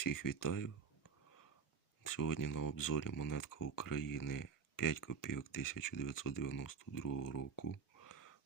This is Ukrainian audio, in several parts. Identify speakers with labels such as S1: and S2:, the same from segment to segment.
S1: Всіх вітаю. Сьогодні на обзорі монетка України 5 копійок 1992 року.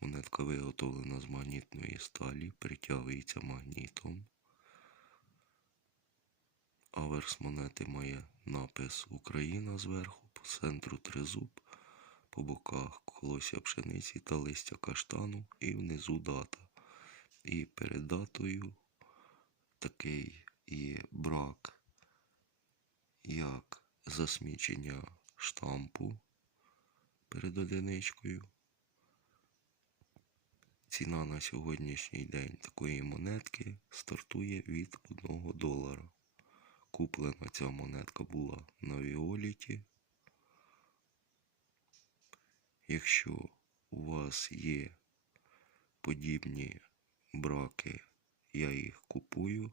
S1: Монетка виготовлена з магнітної сталі, притягується магнітом. Аверс монети має напис Україна зверху, по центру тризуб, по боках колося пшениці та листя каштану і внизу дата. І перед датою такий є брак, як засмічення штампу перед одиничкою. Ціна на сьогоднішній день такої монетки стартує від 1 долара. Куплена ця монетка була на Віоліті. Якщо у вас є подібні браки, я їх купую.